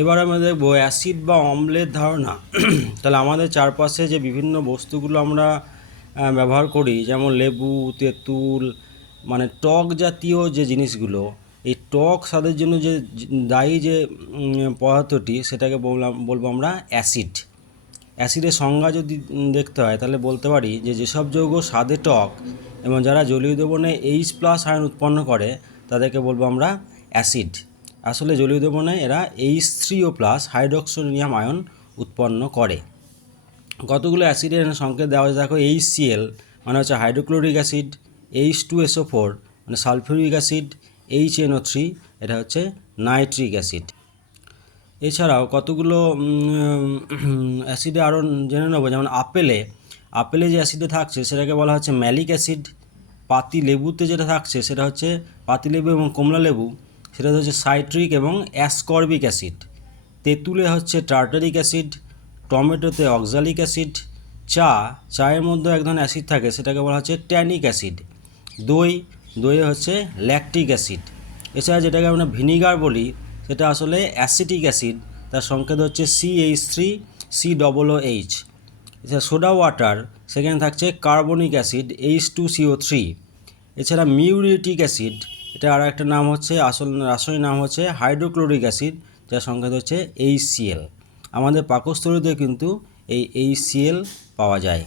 এবার আমরা দেখব অ্যাসিড বা অম্লের ধারণা। তাহলে আমাদের চারপাশে যে বিভিন্ন বস্তুগুলো আমরা ব্যবহার করি, যেমন লেবু, তেঁতুল, মানে টক জাতীয় যে জিনিসগুলো, এই টক স্বাদের জন্য যে দায়ী যে পদার্থটি, সেটাকে বলবো আমরা অ্যাসিড। অ্যাসিডের সংজ্ঞা যদি দেখতে হয় তাহলে বলতে পারি যে যেসব যৌগ স্বাদে টক এবং যারা জলীয় দ্রবণে H+ আয়ন উৎপন্ন করে তাদেরকে বলবো আমরা অ্যাসিড। আসলে জলীয় দ্রবণে এরা H3O+ হাইড্রোক্সোনিয়াম আয়ন উৎপন্ন করে। কতগুলো অ্যাসিডের সংকেত দেওয়া হয়েছে দেখো। HCl মানে হচ্ছে হাইড্রোক্লোরিক অ্যাসিড, H2SO4 মানে সালফিউরিক অ্যাসিড, HNO3 এটা হচ্ছে নাইট্রিক অ্যাসিড। এছাড়াও কতগুলো অ্যাসিডে আরও জেনে নেবো, যেমন আপেলে যে অ্যাসিডে থাকছে সেটাকে বলা হচ্ছে ম্যালিক অ্যাসিড। পাতি লেবুতে যেটা থাকছে সেটা হচ্ছে পাতিলেবু এবং কমলা লেবু, সেটা হচ্ছে সাইট্রিক এবং অ্যাসকর্বিক অ্যাসিড। তেঁতুলে হচ্ছে টার্টারিক অ্যাসিড, টমেটোতে অক্সালিক অ্যাসিড, চায়ের মধ্যে এক ধরনের অ্যাসিড থাকে সেটাকে বলা হচ্ছে ট্যানিক অ্যাসিড। দইয়ে হচ্ছে ল্যাকটিক অ্যাসিড। এছাড়া যেটাকে আমরা ভিনিগার বলি সেটা আসলে অ্যাসিটিক অ্যাসিড, তার সংকেত হচ্ছে CH3COOH। এছাড়া সোডা ওয়াটার, সেখানে থাকছে কার্বনিক অ্যাসিড H2CO3। এছাড়া মিউরেটিক অ্যাসিড, এটা আর একটা নাম হচ্ছে, আসল রাসায়নিক নাম হচ্ছে হাইড্রোক্লোরিক অ্যাসিড, যার সংকেত হচ্ছে HCl। আমাদের পাকস্থলীতে কিন্তু এই HCl পাওয়া যায়।